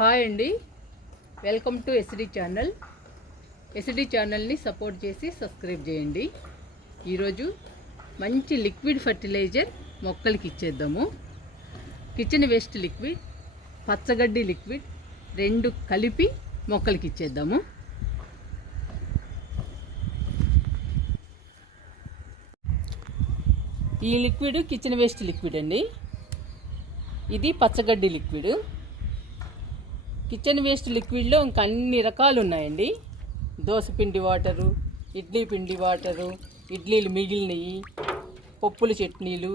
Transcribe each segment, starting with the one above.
Hi అండి, welcome to SD channel. SD ఛానల్ని support చేసి సబ్స్క్రైబ్ చేయండి. ఈరోజు మంచి లిక్విడ్ ఫర్టిలైజర్ మొక్కలకి ఇచ్చేద్దాము. కిచెన్ వేస్ట్ లిక్విడ్, పచ్చగడ్డి లిక్విడ్ రెండు కలిపి మొక్కలకి ఇచ్చేద్దాము. ఈ లిక్విడ్ కిచెన్ వేస్ట్ లిక్విడ్ అండి. ఇది పచ్చగడ్డి లిక్విడ్. కిచెన్ వేస్ట్ లిక్విడ్లో ఇంకా అన్ని రకాలు ఉన్నాయండి. దోశ పిండి వాటరు, ఇడ్లీ పిండి వాటరు, ఇడ్లీలు మిగిలినవి, పప్పుల చట్నీలు,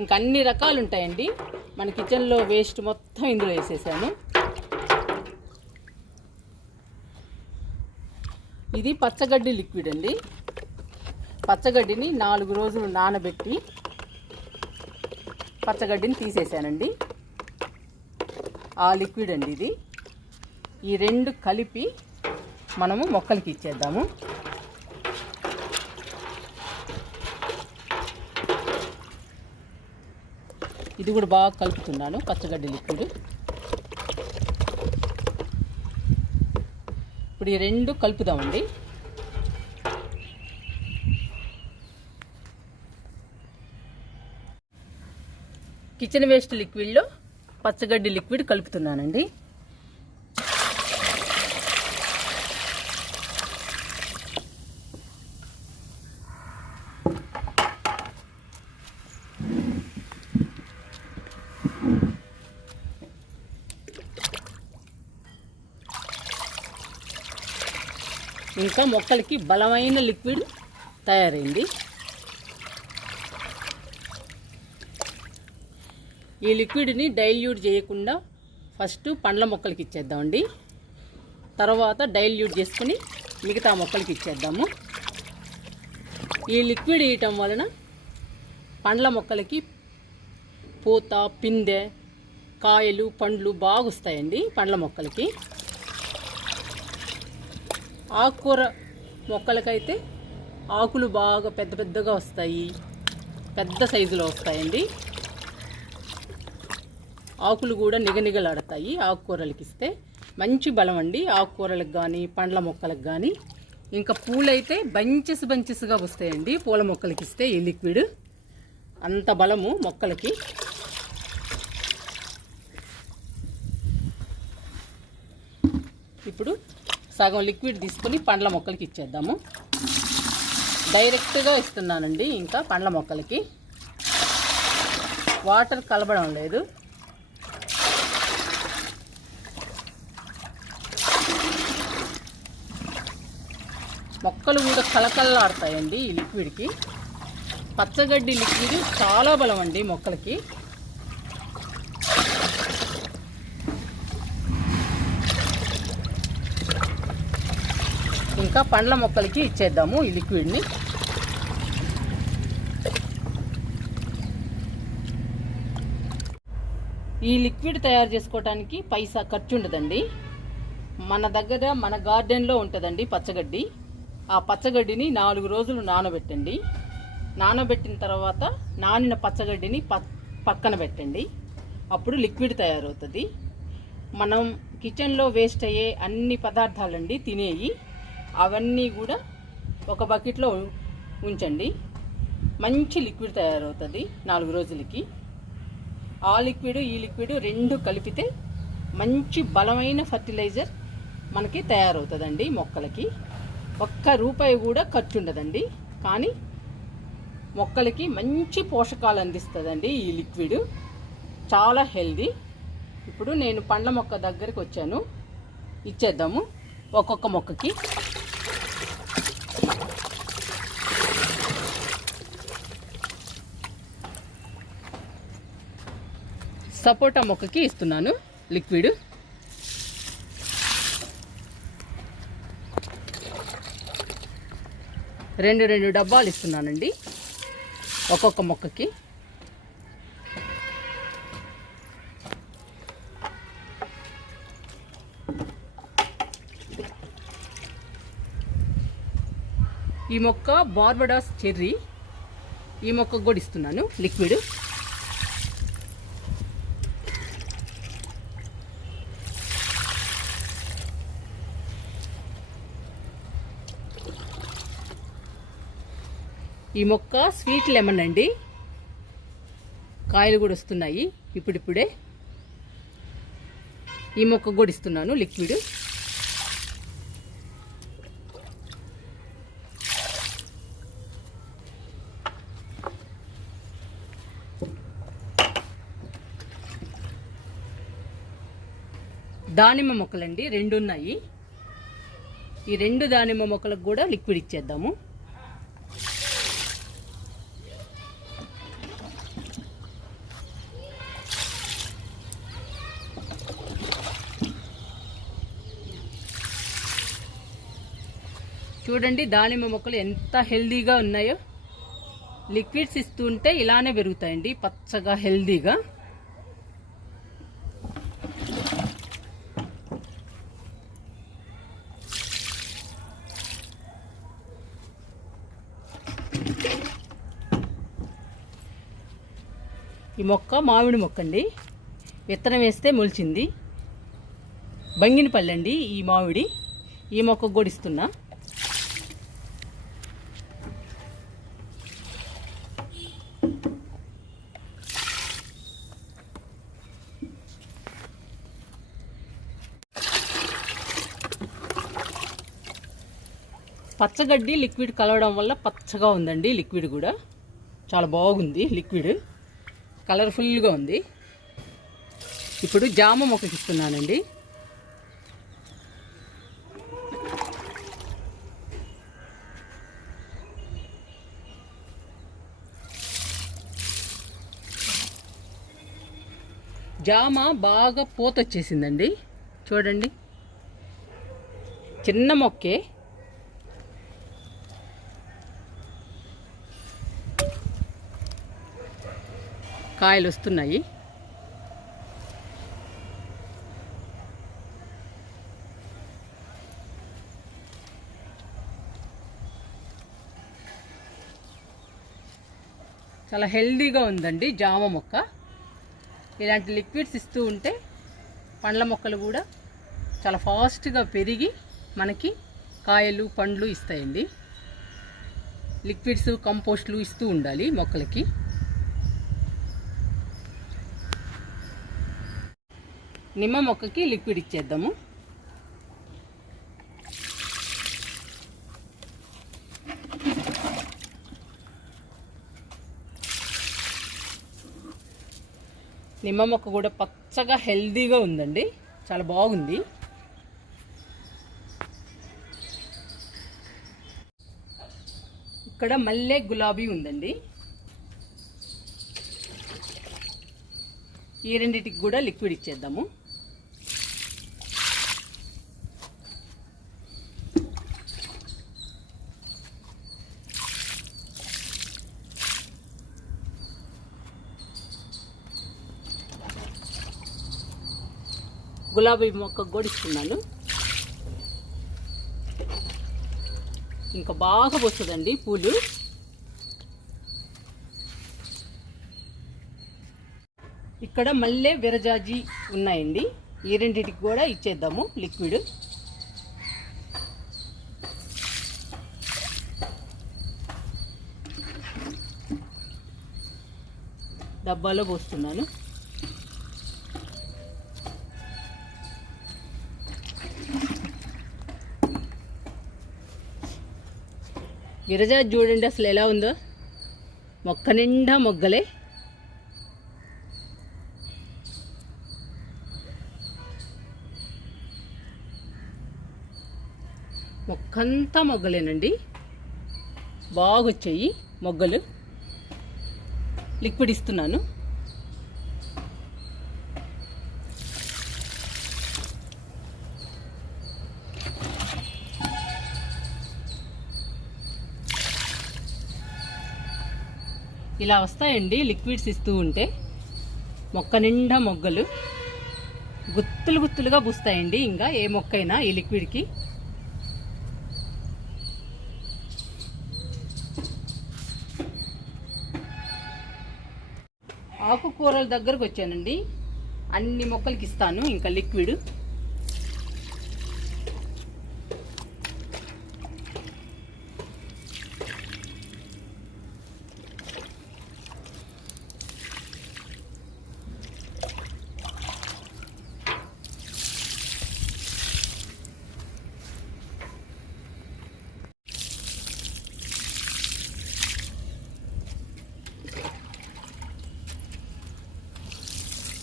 ఇంకా అన్ని రకాలు ఉంటాయండి. మన కిచెన్లో వేస్ట్ మొత్తం ఇందులో వేసేసాను. ఇది పచ్చగడ్డి లిక్విడ్ అండి. పచ్చగడ్డిని 4 రోజులు నానబెట్టి పచ్చగడ్డిని తీసేసానండి. ఆ లిక్విడ్ అండి ఇది. ఈ రెండు కలిపి మనము మొక్కలకి ఇచ్చేద్దాము. ఇది కూడా బాగా కలుపుతున్నాను, పచ్చగడ్డి లిక్విడ్. ఇప్పుడు ఈ రెండు కలుపుదామండి. కిచెన్ వేస్ట్ లిక్విడ్లో పచ్చగడ్డి లిక్విడ్ కలుపుతున్నానండి. ఇంకా మొక్కలకి బలమైన లిక్విడ్ తయారైంది. ఈ లిక్విడ్ని డైల్యూట్ చేయకుండా ఫస్ట్ పండ్ల మొక్కలకి ఇచ్చేద్దామండి. తర్వాత డైల్యూట్ చేసుకుని మిగతా మొక్కలకి ఇచ్చేద్దాము. ఈ లిక్విడ్ వేయటం వలన పండ్ల మొక్కలకి పూత, పిందె, కాయలు, పండ్లు బాగా వస్తాయండి. పండ్ల మొక్కలకి, ఆకుకూర మొక్కలకైతే ఆకులు బాగా పెద్ద పెద్దగా వస్తాయి, పెద్ద సైజులో వస్తాయండి. ఆకులు కూడా నిగనిగలాడతాయి. ఆకుకూరలకి ఇస్తే మంచి బలం అండి, ఆకుకూరలకు కానీ పండ్ల మొక్కలకు కానీ. ఇంకా పూలైతే బంచెస్గా వస్తాయండి. పూల మొక్కలకి ఇస్తే ఈ లిక్విడ్ అంత బలము మొక్కలకి. ఇప్పుడు సగం లిక్విడ్ తీసుకొని పండ్ల మొక్కలకి ఇచ్చేద్దాము. డైరెక్ట్గా ఇస్తున్నానండి. ఇంకా పండ్ల మొక్కలకి వాటర్ కలపడం లేదు. మొక్కలు కూడా కలకల్లాడతాయండి ఈ లిక్విడ్కి. పచ్చగడ్డి లిక్విడ్ చాలా బలం అండి మొక్కలకి. ఇంకా పండ్ల మొక్కలకి ఇచ్చేద్దాము ఈ లిక్విడ్ని. ఈ లిక్విడ్ తయారు చేసుకోవడానికి పైసా ఖర్చు ఉండదండి. మన దగ్గర మన గార్డెన్లో ఉంటుందండి పచ్చగడ్డి. ఆ పచ్చగడ్డిని 4 రోజులు నానబెట్టండి. నానబెట్టిన తర్వాత నానిన పచ్చగడ్డిని పక్కన పెట్టండి. అప్పుడు లిక్విడ్ తయారవుతుంది. మనం కిచెన్లో వేస్ట్ అయ్యే అన్ని పదార్థాలండి తినేవి, అవన్నీ కూడా ఒక బకెట్లో ఉంచండి. మంచి లిక్విడ్ తయారవుతుంది 4 రోజులకి. ఆ లిక్విడ్ ఈ లిక్విడ్ రెండు కలిపితే మంచి బలమైన ఫర్టిలైజర్ మనకి తయారవుతుందండి మొక్కలకి. ₹1 కూడా ఖర్చు ఉండదండి. కానీ మొక్కలకి మంచి పోషకాలు అందిస్తుందండి ఈ లిక్విడ్. చాలా హెల్దీ. ఇప్పుడు నేను పండ్ల మొక్క దగ్గరికి వచ్చాను. ఇచ్చేద్దాము ఒక్కొక్క మొక్కకి. సపోటా మొక్కకి ఇస్తున్నాను లిక్విడ్. రెండు డబ్బాలు ఇస్తున్నానండి ఒక్కొక్క మొక్కకి. ఈ మొక్క బార్బడాస్ చెర్రీ. ఈ మొక్కకు కూడా ఇస్తున్నాను లిక్విడ్. ఈ మొక్క స్వీట్ లెమన్ అండి. కాయలు కూడా వస్తున్నాయి ఇప్పుడిప్పుడే. ఈ మొక్క కూడా ఇస్తున్నాను లిక్విడ్. దానిమ్మ మొక్కలండి 2 ఉన్నాయి. ఈ 2 దానిమ్మ మొక్కలకు కూడా లిక్విడ్ ఇచ్చేద్దాము. చూడండి దానిమ్మ మొక్కలు ఎంత హెల్దీగా ఉన్నాయో. లిక్విడ్స్ ఇస్తుంటే ఇలానే పెరుగుతాయండి, పచ్చగా హెల్దీగా. ఈ మొక్క మామిడి మొక్క అండి, విత్తనం వేస్తే మొలిచింది. బంగినపల్లి అండి ఈ మామిడి. ఈ మొక్క కూడా ఇస్తున్నా. పచ్చగడ్డి లిక్విడ్ కలవడం వల్ల పచ్చగా ఉందండి. లిక్విడ్ కూడా చాలా బాగుంది. లిక్విడ్ కలర్ఫుల్గా ఉంది. ఇప్పుడు జామ మొక్కకి ఇస్తున్నానండి. జామ బాగా పూత వచ్చేసిందండి. చూడండి, చిన్న మొక్కే. కాయలు వస్తున్నాయి. చాలా హెల్దీగా ఉందండి జామ మొక్క. ఇలాంటి లిక్విడ్స్ ఇస్తూ ఉంటే పండ్ల మొక్కలు కూడా చాలా ఫాస్ట్గా పెరిగి మనకి కాయలు పండ్లు ఇస్తాయండి. లిక్విడ్స్ కంపోస్ట్లు ఇస్తూ ఉండాలి మొక్కలకి. నిమ్మ మొక్కకి లిక్విడ్ ఇచ్చేద్దాము. నిమ్మ మొక్క కూడా పచ్చగా హెల్దీగా ఉందండి, చాలా బాగుంది. ఇక్కడ మల్లె గులాబీ ఉందండి. ఈ రెండిటికి కూడా లిక్విడ్ ఇచ్చేద్దాము. గులాబీ మొక్కకు కూడా ఇస్తున్నాను. ఇంకా బాగా వస్తుందండి పూలు. ఇక్కడ మల్లె విరజాజి ఉన్నాయండి. ఈ రెండింటికి కూడా ఇచ్చేద్దాము లిక్విడ్. డబ్బాలో పోస్తున్నాను. విరజాజి చూడండి అసలు ఎలా ఉందో, మొక్క నిండా మొగ్గలే. మొక్కంతా మొగ్గలేనండి, బాగొచ్చాయి మొగ్గలు. లిక్విడ్ ఇస్తున్నాను. ఇలా వస్తాయండి లిక్విడ్స్ ఇస్తూ ఉంటే. మొక్క నిండా మొగ్గలు గుత్తులు గుత్తులుగా పూస్తాయండి. ఇంకా ఏ మొక్కైనా ఈ లిక్విడ్కి. ఆకుకూరల దగ్గరకు వచ్చానండి. అన్ని మొక్కలకి ఇస్తాను ఇంకా లిక్విడ్.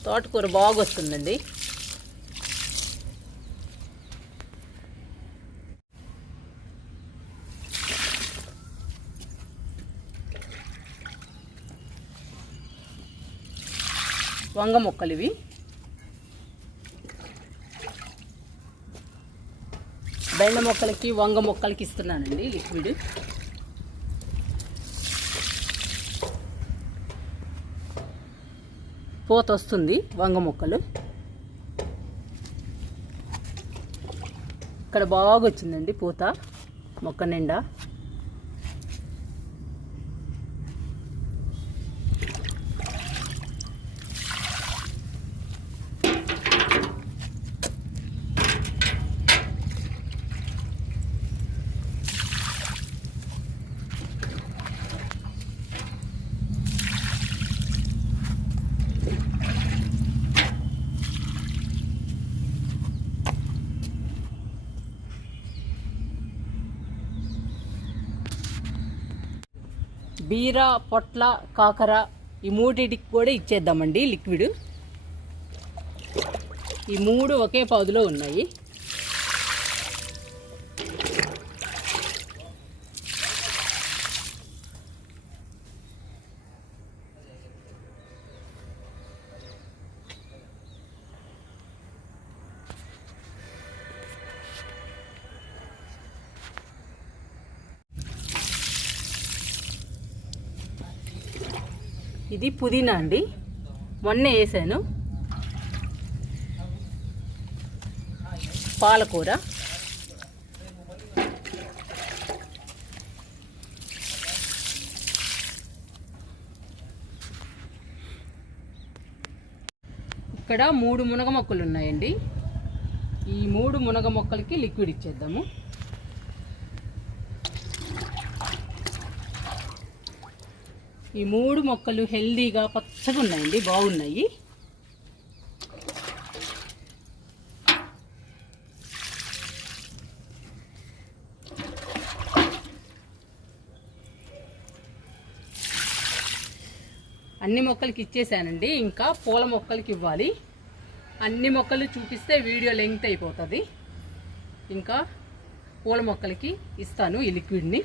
తోటకూర బాగా వస్తుందండి. వంగ మొక్కలు ఇవి. బెండ మొక్కలకి వంగ మొక్కలకి ఇస్తున్నానండి లిక్విడ్. పూత వస్తుంది వంగ మొక్కలు. ఇక్కడ బాగా వచ్చిందండి పూత మొక్క నిండా. బీర, పొట్ల, కాకర ఈ మూడింటికి కూడా ఇచ్చేద్దామండి లిక్విడ్. ఈ మూడు ఒకే పాదులో ఉన్నాయి. ఇది పుదీనా అండి, మొన్నే వేసాను. పాలకూర, ఇక్కడ 3 మునగ మొక్కలు ఉన్నాయండి. ఈ 3 మునగ మొక్కలకి లిక్విడ్ ఇచ్చేద్దాము. ఈ 3 మొక్కలు హెల్దీగా పచ్చగా ఉన్నాయండి, బాగున్నాయి. అన్ని మొక్కలకి ఇచ్చేసానండి. ఇంకా పూల మొక్కలకి ఇవ్వాలి. అన్ని మొక్కలు చూపిస్తే వీడియో లెంగ్త్ అయిపోతుంది. ఇంకా పూల మొక్కలకి ఇస్తాను ఈ లిక్విడ్ని.